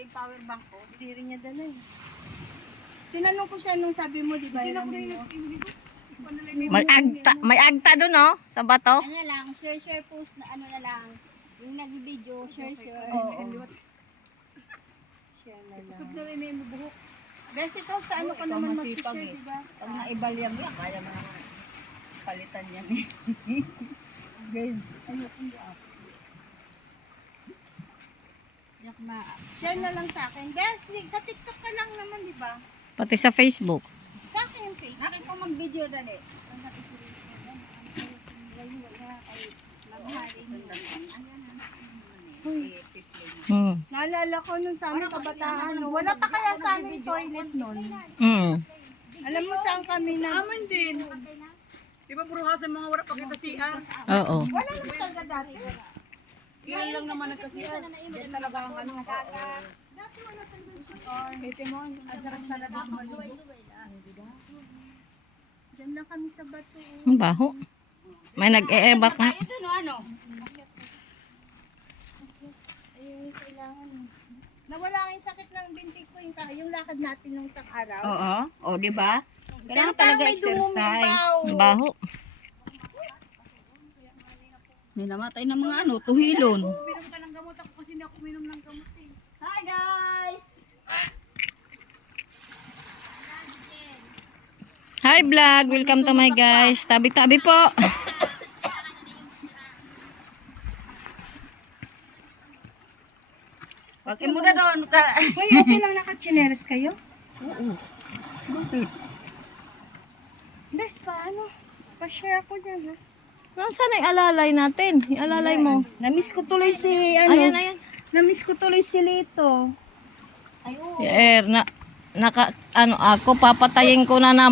yung power bank ko. Hindi rin niya dala eh. Tinanong ko siya nung sabi mo, di ba? May agta doon, oh, sa bato. Ano lang, share post na ano na lang. Yung nag-video, share. Oo. Share na lang. Subna rin yung buhok. Bes, ikaw sa ano ka ikaw naman masipag mag-share, eh. di ba? Pag naibalyam yan, kaya mo naman palitan yan eh. Game. Ayok yung up. Yak na. Share na lang sa akin. Bes, sa TikTok ka lang naman, di ba? Pati sa Facebook. Sa akin yung face. Nakin ko mag-video dali. Naalala ko nung sa aming kabataan. Wala pa kaya sa aming toilet nun. Alam mo saan kami na... Aman din. Di ba puro sa mga wala pakita siya? Oo. Wala na talaga dati. Ilan lang naman nagkasiya. Hindi talaga ang ano. Ito mo, ang sarap-sarap ang maligo. Diyan lang kami sa bato. Ang baho. May nag-e-ebak na. Ito no ano? Ayun, kailangan. Nawala yung sakit ng binti ko yung lakad natin nung isang araw. Oo. O, di ba? Pero parang may dumibaw. Ang baho. May namatay na mga ano, tuhilon. Uminom ka ng gamot ako kasi hindi ako uminom ng gamot eh. Hi guys! Hi vlog, welcome to my guys. Tabi-tabi po. Bakit mo na doon ka? Hoy, okay lang naka-chineres kayo? Bakit? Bes, paano? Pa-share ako dyan, ha? Nasaan ang alalay natin? Yung alalay mo. Namiss ko tuloy si, ano? Ayan. Namiss ko tuloy si Lito. Ay, oo. Ano ako, papatayin ko na naman.